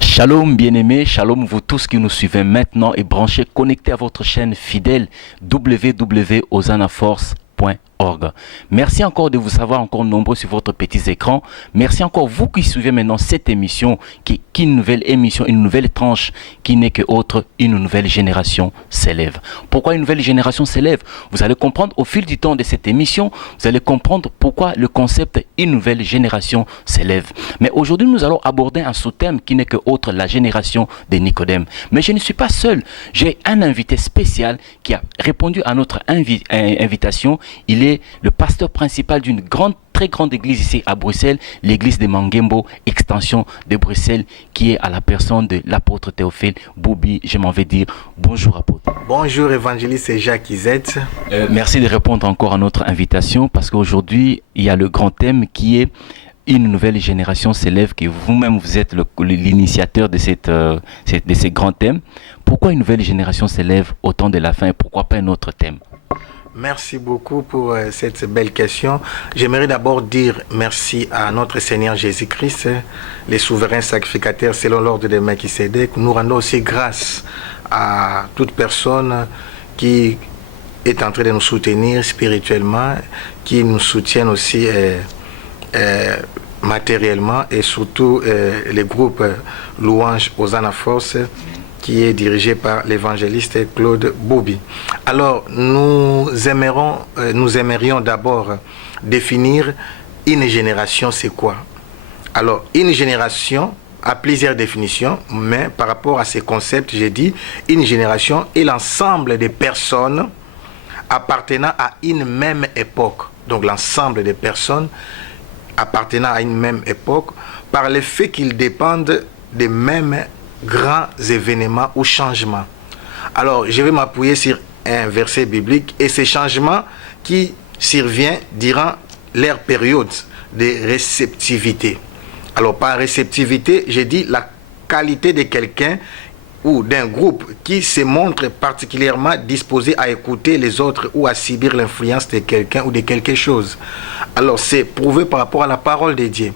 Shalom bien-aimés, shalom vous tous qui nous suivez maintenant et branchez, connectés à votre chaîne fidèle www.osanaforce.org. Merci encore de vous savoir encore nombreux sur votre petit écran. Merci encore vous qui suivez maintenant cette émission, qui est une nouvelle émission, une nouvelle tranche qui n'est que autre, une nouvelle génération s'élève. Pourquoi une nouvelle génération s'élève? Vous allez comprendre au fil du temps de cette émission, vous allez comprendre pourquoi le concept une nouvelle génération s'élève. Mais aujourd'hui, nous allons aborder un sous-thème qui n'est que autre, la génération de Nicodème. Mais je ne suis pas seul, j'ai un invité spécial qui a répondu à notre invitation. Il est le pasteur principal d'une très grande église ici à Bruxelles, l'église de Mangembo, extension de Bruxelles, qui est à la personne de l'apôtre Théophile Boubi. Je m'en vais dire bonjour apôtre. Bonjour évangéliste, c'est Jacques Izette. Merci de répondre encore à notre invitation parce qu'aujourd'hui, il y a le grand thème qui est une nouvelle génération s'élève, que vous-même vous êtes l'initiateur de ces grands thèmes. Pourquoi une nouvelle génération s'élève au temps de la fin et pourquoi pas un autre thème? Merci beaucoup pour cette belle question. J'aimerais d'abord dire merci à notre Seigneur Jésus-Christ, les souverains sacrificateurs selon l'ordre de Melchisédek. Nous rendons aussi grâce à toute personne qui est en train de nous soutenir spirituellement, qui nous soutiennent aussi matériellement et surtout les groupes Louange Hosanna Force, qui est dirigé par l'évangéliste Claude Boubi. Alors, nous aimerions d'abord définir une génération, c'est quoi? Alors, une génération a plusieurs définitions, mais par rapport à ces concepts, j'ai dit, une génération est l'ensemble des personnes appartenant à une même époque. Donc, l'ensemble des personnes appartenant à une même époque, par le fait qu'ils dépendent des mêmes grands événements ou changements. Alors, je vais m'appuyer sur un verset biblique et ces changements qui surviennent durant leur période de réceptivité. Alors, par réceptivité, j'ai dit la qualité de quelqu'un ou d'un groupe qui se montre particulièrement disposé à écouter les autres ou à subir l'influence de quelqu'un ou de quelque chose. Alors, c'est prouvé par rapport à la parole de Dieu.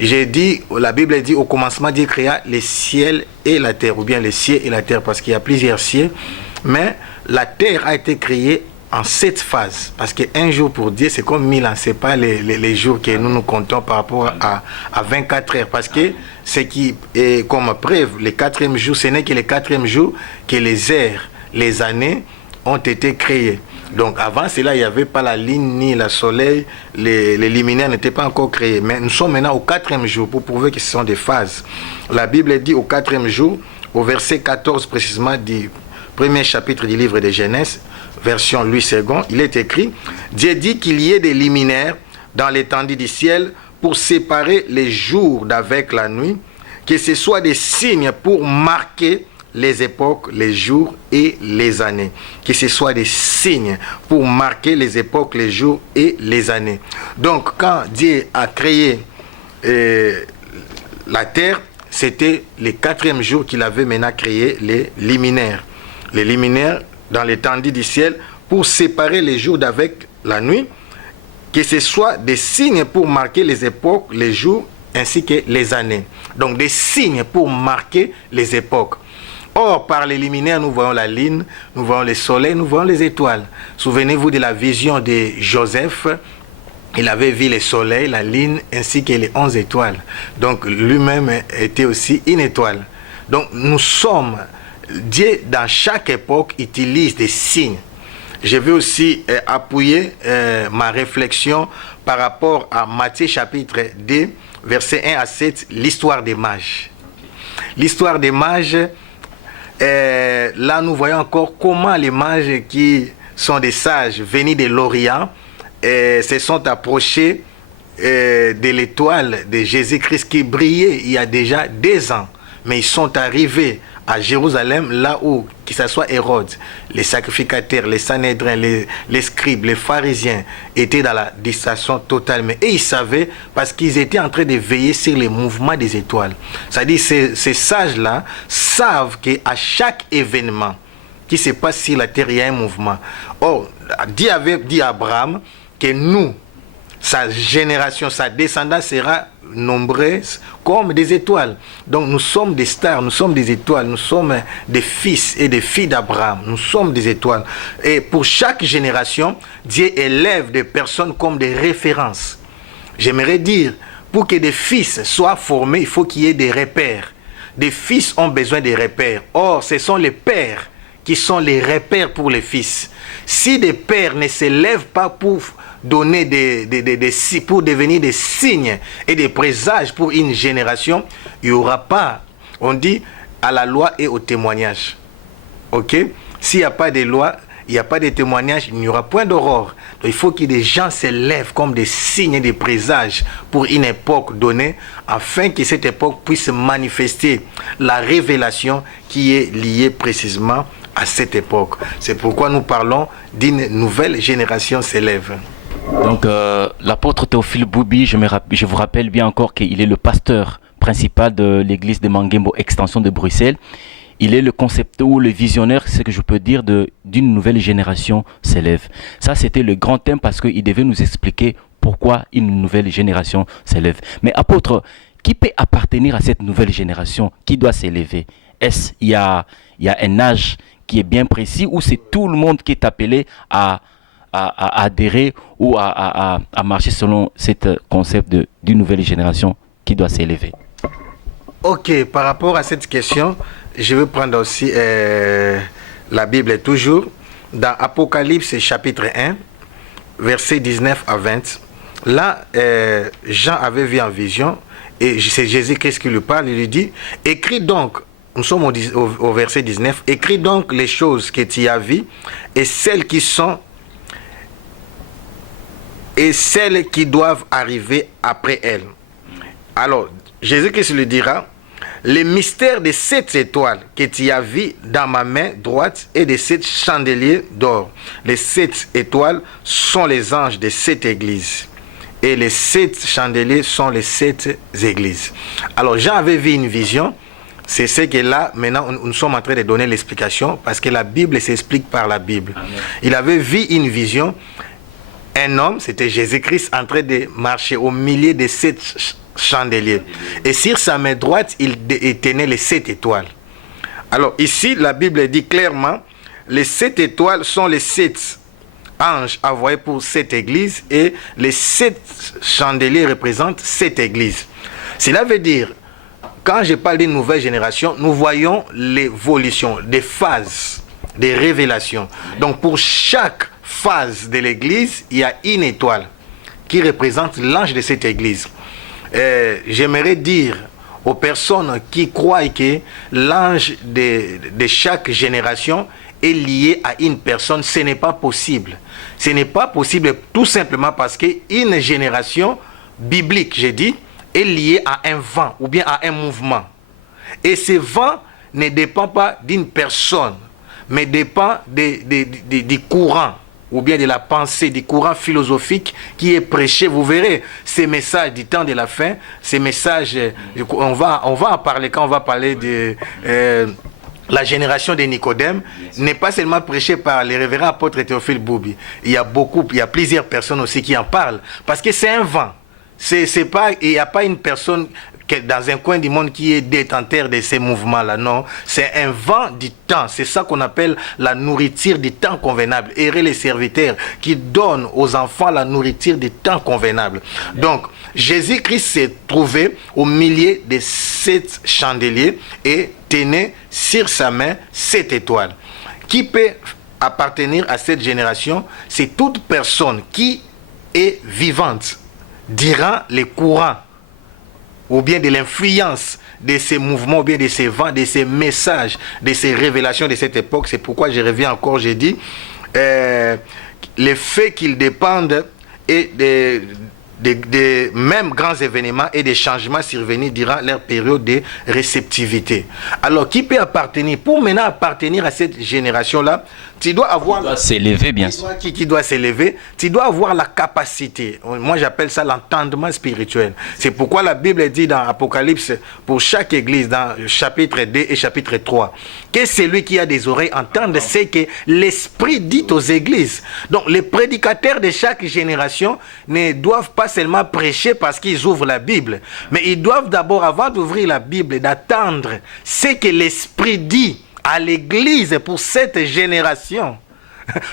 J'ai dit, la Bible dit au commencement, Dieu créa les ciels et la terre, ou bien les cieux et la terre, parce qu'il y a plusieurs cieux, mais la terre a été créée en 7 phases, parce qu'un jour pour Dieu, c'est comme 1000 ans, c'est pas les jours que nous comptons par rapport à 24 heures, parce que ce qui est comme preuve, le 4e jour, ce n'est que le 4e jour que les heures, les années ont été créées. Donc avant cela, il n'y avait pas la lune ni le soleil, les luminaires n'étaient pas encore créés. Mais nous sommes maintenant au 4e jour pour prouver que ce sont des phases. La Bible dit au 4e jour, au verset 14 précisément du premier chapitre du livre de Genèse, version Louis II, il est écrit, Dieu dit qu'il y ait des luminaires dans l'étendue du ciel pour séparer les jours d'avec la nuit, que ce soit des signes pour marquer les époques, les jours et les années. Que ce soit des signes pour marquer les époques, les jours et les années. Donc, quand Dieu a créé la terre, c'était le 4e jour qu'il avait maintenant créé les luminaires. Les luminaires dans l'étendue du ciel pour séparer les jours d'avec la nuit. Que ce soit des signes pour marquer les époques, les jours ainsi que les années. Donc, des signes pour marquer les époques. Or, par les luminaires, nous voyons la lune, nous voyons le soleil, nous voyons les étoiles. Souvenez-vous de la vision de Joseph. Il avait vu le soleil, la lune, ainsi que les 11 étoiles. Donc, lui-même était aussi une étoile. Donc, nous sommes... Dieu, dans chaque époque, utilise des signes. Je vais aussi appuyer ma réflexion par rapport à Matthieu chapitre 2, versets 1 à 7, l'histoire des mages. L'histoire des mages... là, nous voyons encore comment les mages qui sont des sages venus de l'Orient se sont approchés de l'étoile de Jésus-Christ qui brillait il y a déjà 2 ans. Mais ils sont arrivés à Jérusalem, là où, que ce soit Hérode, les sacrificateurs, les Sanhédrins, les scribes, les pharisiens, étaient dans la distraction totale. Mais et ils savaient, parce qu'ils étaient en train de veiller sur les mouvements des étoiles. C'est-à-dire, ces sages-là savent qu'à chaque événement qui se passe sur la terre, il y a un mouvement. Or, Dieu avait dit à Abraham que nous, sa génération, sa descendance sera nombreuse comme des étoiles. Donc nous sommes des stars, nous sommes des étoiles, nous sommes des fils et des filles d'Abraham, nous sommes des étoiles. Et pour chaque génération, Dieu élève des personnes comme des références. J'aimerais dire, pour que des fils soient formés, il faut qu'il y ait des repères. Des fils ont besoin des repères. Or, ce sont les pères qui sont les repères pour les fils. Si des pères ne s'élèvent pas pour donner pour devenir des signes et des présages pour une génération, il n'y aura pas, on dit, à la loi et au témoignage. Ok? S'il n'y a pas de loi, il n'y a pas de témoignage, il n'y aura point d'aurore. Donc il faut que des gens s'élèvent comme des signes et des présages pour une époque donnée, afin que cette époque puisse manifester la révélation qui est liée précisément à cette époque. C'est pourquoi nous parlons d'une nouvelle génération s'élève. Donc l'apôtre Théophile Boubi, je vous rappelle bien encore qu'il est le pasteur principal de l'église de Mangembo Extension de Bruxelles. Il est le concepteur ou le visionnaire, c'est ce que je peux dire, d'une nouvelle génération s'élève. Ça, c'était le grand thème parce qu'il devait nous expliquer pourquoi une nouvelle génération s'élève. Mais apôtre, qui peut appartenir à cette nouvelle génération? Qui doit s'élever? Est-ce qu'il y a un âge qui est bien précis ou c'est tout le monde qui est appelé à adhérer ou à marcher selon ce concept d'une nouvelle génération qui doit s'élever? Ok, par rapport à cette question, je vais prendre aussi la Bible toujours. Dans Apocalypse chapitre 1, versets 19 à 20, là, Jean avait vu en vision, et c'est Jésus-Christ qui lui parle, il lui dit, écris donc, nous sommes au verset 19, écris donc les choses que tu as vues et celles qui sont et celles qui doivent arriver après elles. Alors, Jésus-Christ lui dira, les mystères de 7 étoiles que tu as vues dans ma main droite et de 7 chandeliers d'or. Les 7 étoiles sont les anges de 7 églises. Et les 7 chandeliers sont les 7 églises. Alors, Jean avait vu une vision. C'est ce que là, maintenant, nous sommes en train de donner l'explication parce que la Bible s'explique par la Bible. Amen. Il avait vu une vision. Un homme, c'était Jésus-Christ, en train de marcher au milieu de 7 chandeliers. Et sur sa main droite, il tenait les 7 étoiles. Alors ici, la Bible dit clairement, les 7 étoiles sont les 7 anges envoyés pour cette église et les 7 chandeliers représentent cette église. Cela veut dire, quand je parle d'une nouvelle génération, nous voyons l'évolution des phases, des révélations. Donc pour chaque phase de l'église, il y a une étoile qui représente l'ange de cette église. J'aimerais dire aux personnes qui croient que l'ange de chaque génération est lié à une personne, ce n'est pas possible. Ce n'est pas possible tout simplement parce qu'une génération biblique, j'ai dit, est liée à un vent ou bien à un mouvement. Et ce vent ne dépend pas d'une personne, mais dépend du courant ou bien de la pensée, du courant philosophique qui est prêché. Vous verrez ces messages du temps de la fin, ces messages, on va en parler quand on va parler de la génération de Nicodème, n'est pas seulement prêché par les révérends apôtres Théophile Boubi. Il y a plusieurs personnes aussi qui en parlent, parce que c'est un vent. Il n'y a pas une personne dans un coin du monde qui est détenteur de ces mouvements-là, non. C'est un vent du temps. C'est ça qu'on appelle la nourriture du temps convenable. Errer les serviteurs qui donnent aux enfants la nourriture du temps convenable. Donc, Jésus-Christ s'est trouvé au milieu de 7 chandeliers et tenait sur sa main 7 étoiles. Qui peut appartenir à cette génération? C'est toute personne qui est vivante durant les courants ou bien de l'influence de ces mouvements, ou bien de ces vents, de ces messages, de ces révélations de cette époque. C'est pourquoi je reviens encore, j'ai dit, le fait qu'ils dépendent et des mêmes grands événements et des changements survenus durant leur période de réceptivité. Alors, qui peut appartenir? Pour maintenant appartenir à cette génération-là, tu dois avoir... Qui doit s'élever, bien sûr. Qui doit s'élever. Tu dois avoir la capacité. Moi, j'appelle ça l'entendement spirituel. C'est pourquoi la Bible dit dans Apocalypse, pour chaque église, dans chapitre 2 et chapitre 3, que celui qui a des oreilles entende ce que l'Esprit dit aux églises. Donc, les prédicateurs de chaque génération ne doivent pas seulement prêcher parce qu'ils ouvrent la Bible, mais ils doivent d'abord, avant d'ouvrir la Bible, d'attendre ce que l'Esprit dit à l'église pour cette génération.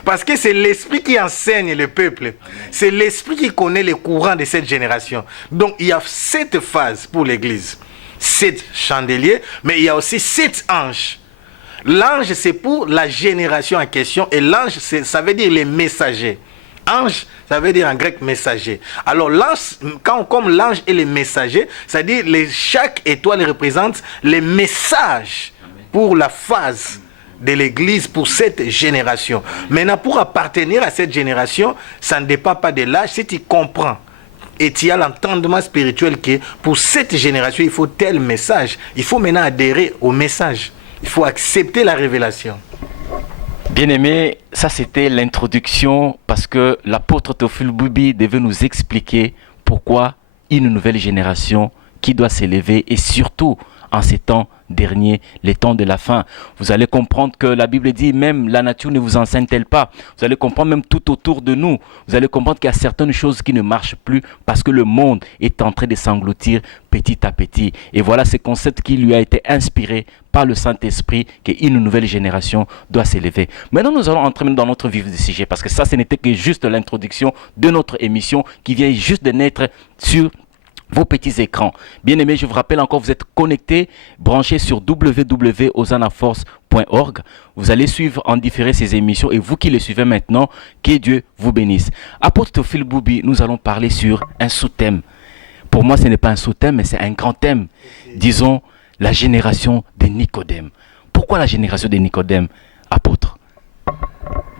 Parce que c'est l'Esprit qui enseigne le peuple. C'est l'Esprit qui connaît les courants de cette génération. Donc il y a 7 phases pour l'église. 7 chandeliers, mais il y a aussi 7 anges. L'ange, c'est pour la génération en question. Et l'ange, ça veut dire les messagers. Ange, ça veut dire en grec messager. Alors l'ange, comme l'ange est le messager, c'est-à-dire chaque étoile représente les messages pour la phase de l'église pour cette génération. Maintenant, pour appartenir à cette génération, ça ne dépend pas de l'âge, si tu comprends et tu as l'entendement spirituel que pour cette génération, il faut tel message. Il faut maintenant adhérer au message. Il faut accepter la révélation. Bien-aimé, ça c'était l'introduction parce que l'apôtre Théophile Boubi devait nous expliquer pourquoi une nouvelle génération qui doit s'élever et surtout en ces temps derniers, les temps de la fin. Vous allez comprendre que la Bible dit même la nature ne vous enseigne-t-elle pas. Vous allez comprendre même tout autour de nous. Vous allez comprendre qu'il y a certaines choses qui ne marchent plus parce que le monde est en train de s'engloutir petit à petit. Et voilà ce concept qui lui a été inspiré par le Saint-Esprit qu'une nouvelle génération doit s'élever. Maintenant, nous allons entrer dans notre vif du sujet parce que ça, ce n'était que juste l'introduction de notre émission qui vient juste de naître sur vos petits écrans. Bien aimés, je vous rappelle encore, vous êtes connectés, branchés sur www.osanaforce.org. Vous allez suivre en différé ces émissions et vous qui les suivez maintenant, que Dieu vous bénisse. Apôtre Théophile Boubi, nous allons parler sur un sous-thème. Pour moi, ce n'est pas un sous-thème, mais c'est un grand thème. Disons, la génération de Nicodème. Pourquoi la génération de Nicodème, apôtre?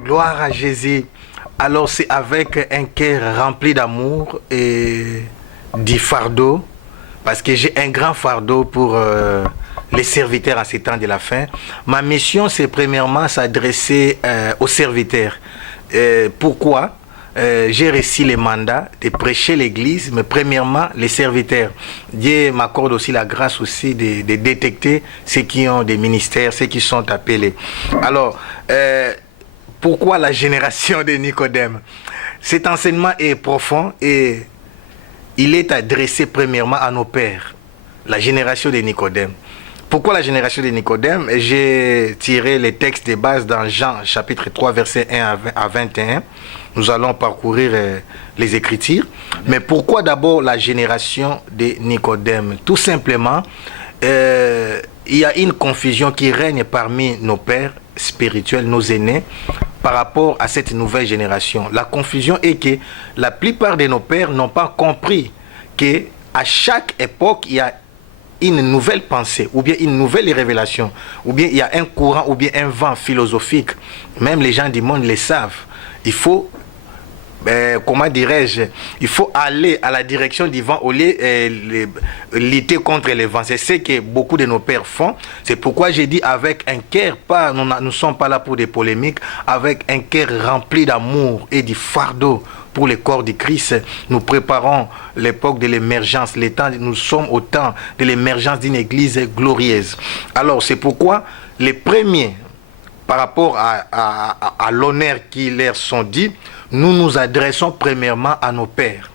Gloire à Jésus. Alors, c'est avec un cœur rempli d'amour et du fardeau, parce que j'ai un grand fardeau pour les serviteurs en ces temps de la fin. Ma mission, c'est premièrement s'adresser aux serviteurs. Pourquoi? J'ai reçu le mandat de prêcher l'église, mais premièrement les serviteurs. Dieu m'accorde aussi la grâce aussi de détecter ceux qui ont des ministères, ceux qui sont appelés. Alors, pourquoi la génération de Nicodème? Cet enseignement est profond et il est adressé premièrement à nos pères, la génération de Nicodème. Pourquoi la génération de Nicodème? J'ai tiré les textes de base dans Jean chapitre 3 verset 1 à 21. Nous allons parcourir les Écritures. Mais pourquoi d'abord la génération de Nicodème? Tout simplement, il y a une confusion qui règne parmi nos pères spirituels, nos aînés, par rapport à cette nouvelle génération. La confusion est que la plupart de nos pères n'ont pas compris qu'à chaque époque, il y a une nouvelle pensée, ou bien une nouvelle révélation, ou bien il y a un courant, ou bien un vent philosophique. Même les gens du monde le savent. Il faut, comment dirais-je, il faut aller à la direction du vent au lieu de lutter contre le vent. C'est ce que beaucoup de nos pères font. C'est pourquoi j'ai dit avec un cœur, nous ne sommes pas là pour des polémiques, avec un cœur rempli d'amour et du fardeau pour le corps du Christ. Nous préparons l'époque de l'émergence. Nous sommes au temps de l'émergence d'une église glorieuse. Alors c'est pourquoi les premiers, par rapport à l'honneur qui leur sont dits, nous nous adressons premièrement à nos pères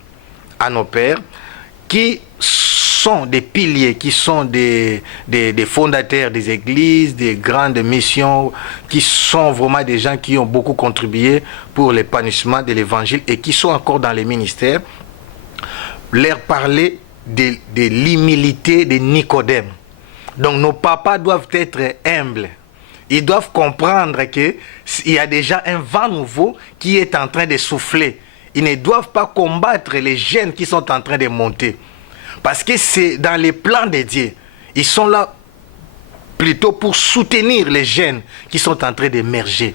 qui sont des piliers, qui sont des fondateurs des églises, des grandes missions, qui sont vraiment des gens qui ont beaucoup contribué pour l'épanouissement de l'évangile et qui sont encore dans les ministères, leur parler de l'humilité de Nicodème. Donc nos papas doivent être humbles. Ils doivent comprendre qu'il y a déjà un vent nouveau qui est en train de souffler. Ils ne doivent pas combattre les jeunes qui sont en train de monter. Parce que c'est dans les plans de Dieu. Ils sont là plutôt pour soutenir les jeunes qui sont en train d'émerger.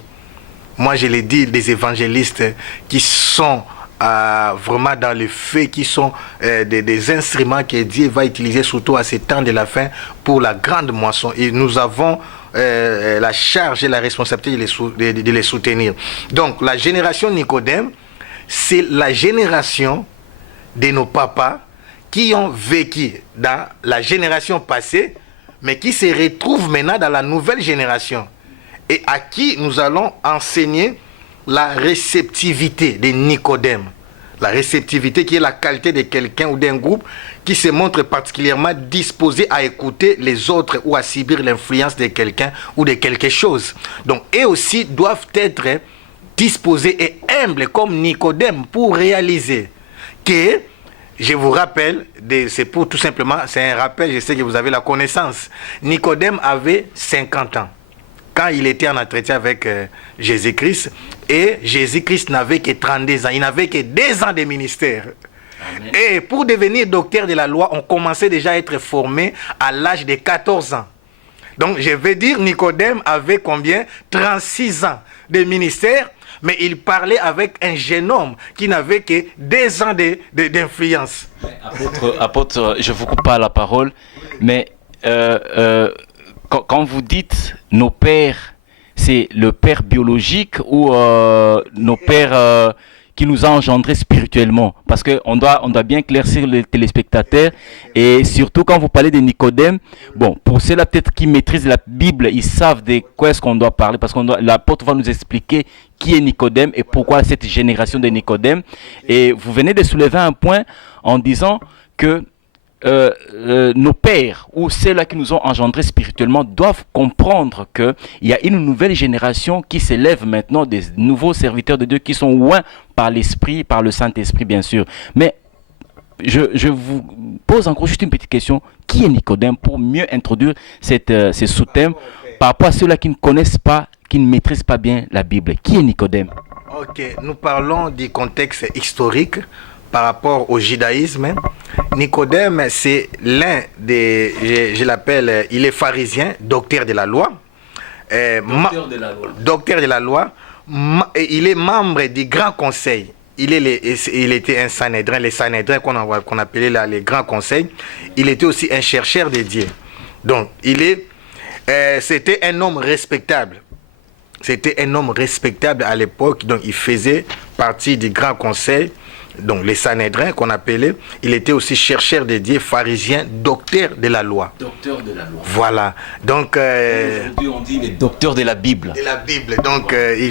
Moi, je l'ai dit, des évangélistes qui sont vraiment dans les faits qui sont des instruments que Dieu va utiliser surtout à ces temps de la fin pour la grande moisson. Et nous avons la charge et la responsabilité de les soutenir. Donc la génération Nicodème, c'est la génération de nos papas qui ont vécu dans la génération passée, mais qui se retrouvent maintenant dans la nouvelle génération et à qui nous allons enseigner la réceptivité de Nicodème. La réceptivité qui est la qualité de quelqu'un ou d'un groupe qui se montre particulièrement disposé à écouter les autres ou à subir l'influence de quelqu'un ou de quelque chose. Donc, eux aussi doivent être disposés et humbles comme Nicodème pour réaliser que, je vous rappelle, c'est pour tout simplement, c'est un rappel, je sais que vous avez la connaissance. Nicodème avait 50 ans quand il était en entretien avec Jésus-Christ, et Jésus-Christ n'avait que 32 ans, il n'avait que 2 ans de ministère. Amen. Et pour devenir docteur de la loi, on commençait déjà à être formé à l'âge de 14 ans. Donc je veux dire, Nicodème avait combien? 36 ans de ministère, mais il parlait avec un jeune homme qui n'avait que 2 ans d'influence. Apôtre, je ne vous coupe pas la parole, mais quand vous dites nos pères, c'est le père biologique ou nos pères qui nous a engendrés spirituellement? Parce qu'on doit bien éclaircir les téléspectateurs, et surtout quand vous parlez de Nicodème, bon, pour ceux-là peut-être qui maîtrisent la Bible, ils savent de quoi est-ce qu'on doit parler, parce que l'apôtre va nous expliquer qui est Nicodème et pourquoi cette génération de Nicodème. Et vous venez de soulever un point en disant que nos pères ou ceux-là qui nous ont engendrés spirituellement doivent comprendre qu'il y a une nouvelle génération qui s'élève maintenant, des nouveaux serviteurs de Dieu qui sont loin par l'Esprit, par le Saint-Esprit bien sûr. Mais je vous pose encore juste une petite question. Qui est Nicodème, pour mieux introduire ces sous-thèmes par rapport à ceux-là qui ne connaissent pas, qui ne maîtrisent pas bien la Bible? Qui est Nicodème? Ok, nous parlons du contexte historique par rapport au judaïsme. Nicodème, c'est l'un des, je l'appelle, il est pharisien, docteur de la loi. Docteur de la loi. Il est membre du Grand Conseil. Il était un Sanhédrin, les Sanhédrins qu'on appelait là, les Grands Conseils. Il était aussi un chercheur de Dieu. Donc, c'était un homme respectable. C'était un homme respectable à l'époque. Donc, il faisait partie du Grand Conseil. Donc les Sanhédrins qu'on appelait, il était aussi chercheur de Dieu, pharisien, docteur de la loi. Docteur de la loi. Voilà. Donc aujourd'hui on dit les docteurs de la Bible. De la Bible. Donc il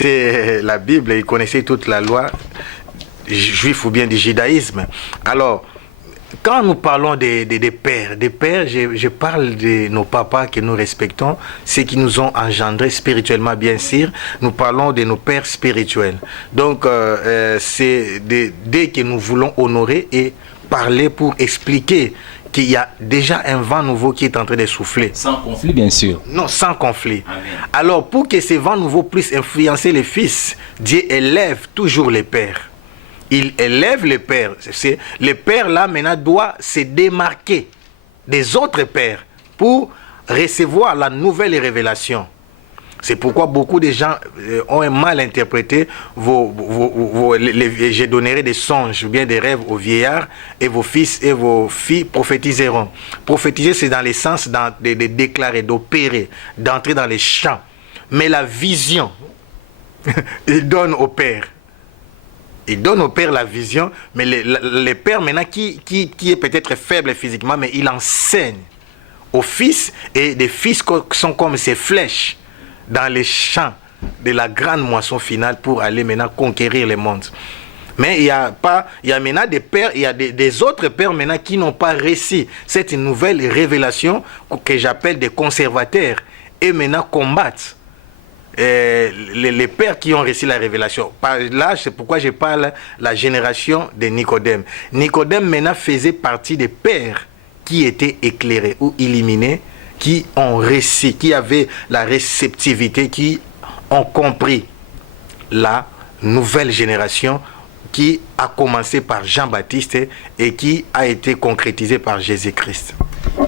connaissait la Bible, il connaissait toute la loi juif ou bien du judaïsme. Alors quand nous parlons des pères, je parle de nos papas que nous respectons, ceux qui nous ont engendrés spirituellement, bien sûr. Nous parlons de nos pères spirituels. Donc, c'est dès que nous voulons honorer et parler pour expliquer qu'il y a déjà un vent nouveau qui est en train de souffler. Sans conflit, bien sûr. Non, sans conflit. Amen. Alors, pour que ce vent nouveau puisse influencer les fils, Dieu élève toujours les pères. Il élève les pères. Les pères là maintenant doivent se démarquer des autres pères pour recevoir la nouvelle révélation. C'est pourquoi beaucoup de gens ont mal interprété je donnerai des songes ou bien des rêves aux vieillards, et vos fils et vos filles prophétiseront. Prophétiser, c'est dans le sens de déclarer, d'opérer, d'entrer dans les champs. Mais la vision, il donne au père. Il donne au père la vision, mais les pères maintenant qui est peut-être faible physiquement, mais il enseigne aux fils, et des fils sont comme ces flèches dans les champs de la grande moisson finale pour aller maintenant conquérir le monde. Mais il y a maintenant des pères, il y a des autres pères maintenant qui n'ont pas reçu cette nouvelle révélation que j'appelle des conservateurs, et maintenant combattent les pères qui ont reçu la révélation. Là, c'est pourquoi je parle la génération de Nicodème. Nicodème maintenant faisait partie des pères qui étaient éclairés ou illuminés, qui ont reçu, qui avaient la réceptivité, qui ont compris la nouvelle génération qui a commencé par Jean-Baptiste et qui a été concrétisée par Jésus-Christ.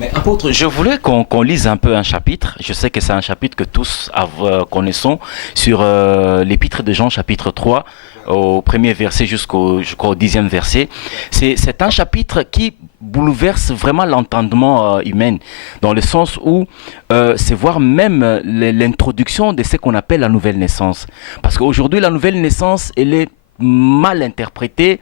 Mais apôtre, je voulais qu'on lise un peu un chapitre. Je sais que c'est un chapitre que tous connaissons sur l'épître de Jean, chapitre 3, au premier verset jusqu'au, je crois, au 10e verset. C'est un chapitre qui bouleverse vraiment l'entendement humain, dans le sens où c'est voir même l'introduction de ce qu'on appelle la nouvelle naissance. Parce qu'aujourd'hui, la nouvelle naissance, elle est mal interprétée,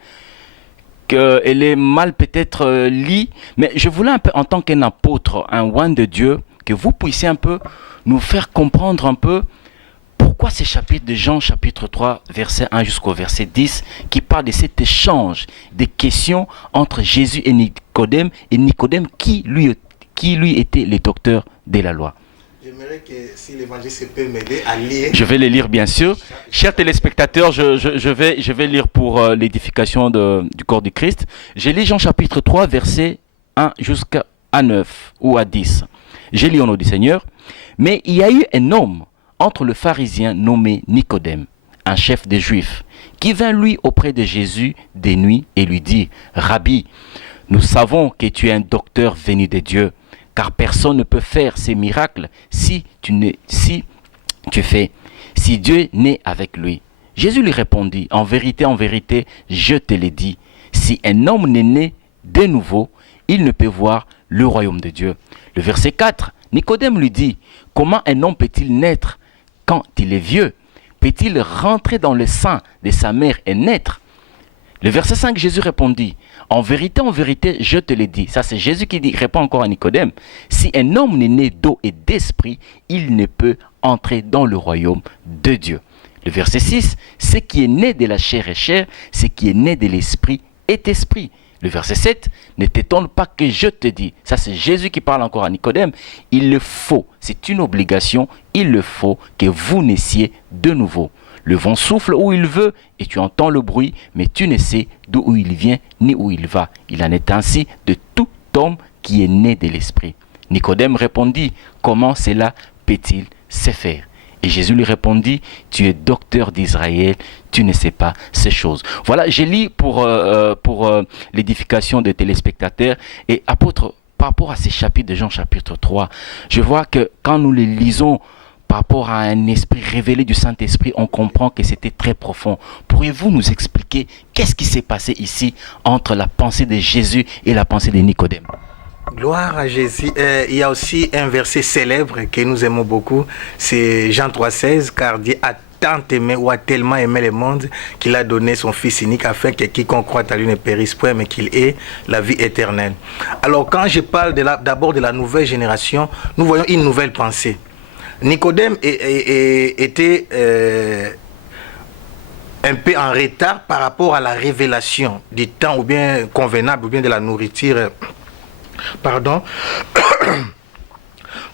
qu'elle est mal peut-être lue, mais je voulais un peu, en tant qu'un apôtre, un oint de Dieu, que vous puissiez un peu nous faire comprendre un peu pourquoi ces chapitres de Jean, chapitre 3, verset 1 jusqu'au verset 10, qui parle de cet échange des questions entre Jésus et Nicodème qui lui était le docteur de la loi. J'aimerais que si l'évangile peut m'aider à lire. Je vais les lire bien sûr. Chers téléspectateurs, je vais lire pour l'édification du corps du Christ. J'ai lu Jean chapitre 3, verset 1 jusqu'à 9 ou à 10. J'ai lu au nom du Seigneur. Mais il y a eu un homme entre le pharisien nommé Nicodème, un chef des Juifs, qui vint lui auprès de Jésus des nuits et lui dit, Rabbi, nous savons que tu es un docteur venu de Dieu, car personne ne peut faire ces miracles si Dieu n'est avec lui. Jésus lui répondit, en vérité, je te l'ai dit, si un homme n'est né de nouveau, il ne peut voir le royaume de Dieu. Le verset 4, Nicodème lui dit, comment un homme peut-il naître quand il est vieux? Peut-il rentrer dans le sein de sa mère et naître? Le verset 5, Jésus répondit, en vérité, je te l'ai dit. Ça, c'est Jésus qui répond encore à Nicodème. Si un homme n'est né d'eau et d'esprit, il ne peut entrer dans le royaume de Dieu. Le verset 6, ce qui est né de la chair est chair, ce qui est né de l'esprit est esprit. Le verset 7, ne t'étonne pas que je te dis. Ça, c'est Jésus qui parle encore à Nicodème. Il le faut, c'est une obligation, il le faut que vous naissiez de nouveau. Le vent souffle où il veut et tu entends le bruit, mais tu ne sais d'où il vient ni où il va. Il en est ainsi de tout homme qui est né de l'esprit. Nicodème répondit, comment cela peut-il se faire? Et Jésus lui répondit, tu es docteur d'Israël, tu ne sais pas ces choses. Voilà, j'ai lu pour l'édification des téléspectateurs. Et apôtre, par rapport à ces chapitres de Jean chapitre 3, je vois que quand nous les lisons, par rapport à un esprit révélé du Saint-Esprit, on comprend que c'était très profond. Pourriez-vous nous expliquer qu'est-ce qui s'est passé ici entre la pensée de Jésus et la pensée de Nicodème? Gloire à Jésus. Il y a aussi un verset célèbre que nous aimons beaucoup, c'est Jean 3,16, car Dieu a tant aimé ou a tellement aimé le monde qu'il a donné son Fils unique afin que quiconque croit à lui ne périsse point, mais qu'il ait la vie éternelle. Alors quand je parle d'abord de la nouvelle génération, nous voyons une nouvelle pensée. Nicodème était un peu en retard par rapport à la révélation du temps ou bien convenable ou bien de la nourriture. Par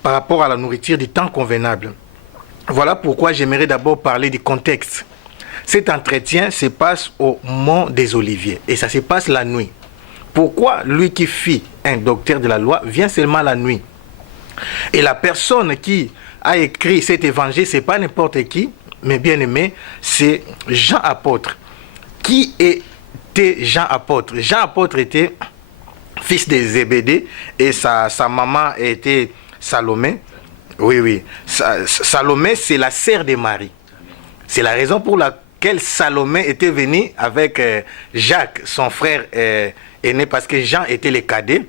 rapport à la nourriture du temps convenable. Voilà pourquoi j'aimerais d'abord parler du contexte. Cet entretien se passe au Mont des Oliviers et ça se passe la nuit. Pourquoi lui qui fit un docteur de la loi vient seulement la nuit? Et la personne qui a écrit cet évangile, ce n'est pas n'importe qui, mais bien aimé, c'est Jean apôtre. Qui était Jean apôtre? Jean apôtre était fils de Zébédée et sa maman était Salomé. Oui. Salomé, c'est la sœur de Marie. C'est la raison pour laquelle Salomé était venu avec Jacques, son frère aîné, parce que Jean était le cadet.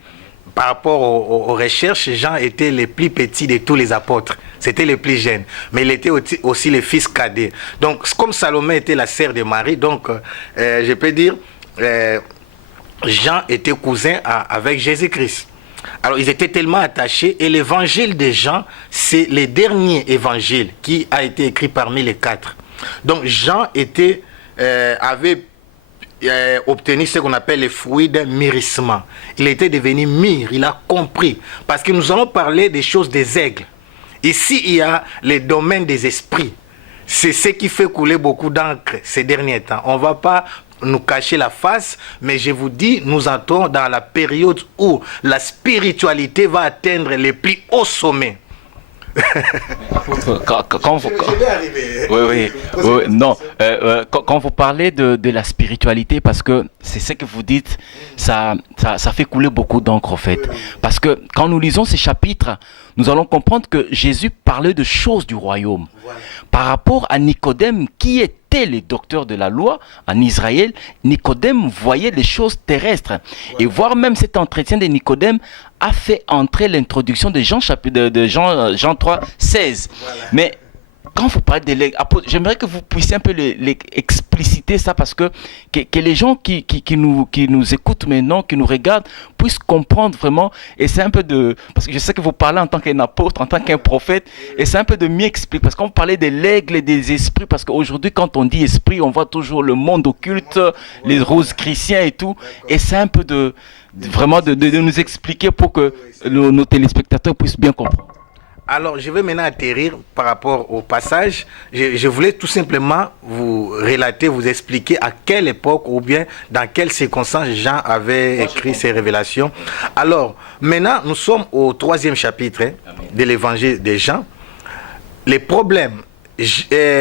Par rapport aux recherches, Jean était le plus petit de tous les apôtres. C'était le plus jeune. Mais il était aussi le fils cadet. Donc, comme Salomé était la sœur de Marie, donc, je peux dire, Jean était cousin avec Jésus-Christ. Alors, ils étaient tellement attachés. Et l'évangile de Jean, c'est le dernier évangile qui a été écrit parmi les 4. Donc, Jean avait obtenu ce qu'on appelle les fruits d'un mûrissement. Il était devenu mûr, il a compris. Parce que nous allons parler des choses des aigles. Ici, il y a les domaines des esprits. C'est ce qui fait couler beaucoup d'encre ces derniers temps. On ne va pas nous cacher la face, mais je vous dis, nous entrons dans la période où la spiritualité va atteindre les plus hauts sommets. Apôtre, quand vous, Je vais arriver. oui, non, quand vous parlez de la spiritualité, parce que c'est ce que vous dites, ça fait couler beaucoup d'encre, en fait. Parce que quand nous lisons ces chapitres, nous allons comprendre que Jésus parlait de choses du royaume. Voilà. Par rapport à Nicodème, qui était le docteur de la loi en Israël, Nicodème voyait les choses terrestres. Et voire même cet entretien de Nicodème a fait entrer l'introduction de Jean 3, 16. Voilà. Mais quand vous parlez de l'apôtre, j'aimerais que vous puissiez un peu expliciter ça, parce que les gens qui nous écoutent maintenant, qui nous regardent, puissent comprendre vraiment. Et c'est un peu de... Parce que je sais que vous parlez en tant qu'un apôtre, en tant qu'un prophète, et c'est un peu de mieux expliquer. Parce qu'on parlait de l'aigle et des esprits, parce qu'aujourd'hui, quand on dit esprit, on voit toujours le monde occulte, les roses chrétiens et tout. Et c'est un peu vraiment de nous expliquer pour que nos téléspectateurs puissent bien comprendre. Alors, je vais maintenant atterrir par rapport au passage. Je voulais tout simplement vous relater, vous expliquer à quelle époque ou bien dans quelles circonstances Jean avait écrit ces révélations. Alors, maintenant, nous sommes au 3e chapitre de l'évangile de Jean. Les problèmes,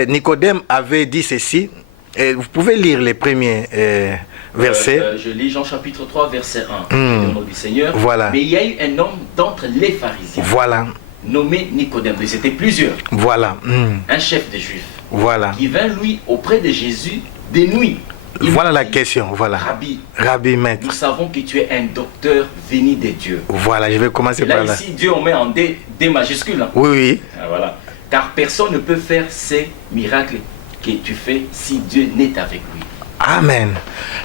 Nicodème avait dit ceci. Vous pouvez lire les premiers versets. Je lis Jean chapitre 3, verset 1. Au nom du Seigneur. Voilà. Mais il y a eu un homme d'entre les pharisiens. Voilà. Nommé Nicodème, c'était plusieurs, Voilà. un chef des Juifs, Voilà. qui vint lui auprès de Jésus de nuit. Voilà la question, voilà. Rabbi, maître. Nous savons que tu es un docteur venu de Dieu. Voilà, je vais commencer Et là, par là. ici, Dieu, on met en D majuscule. Hein. Oui, oui. Ah, voilà. Car personne ne peut faire ces miracles que tu fais si Dieu n'est avec lui. Amen.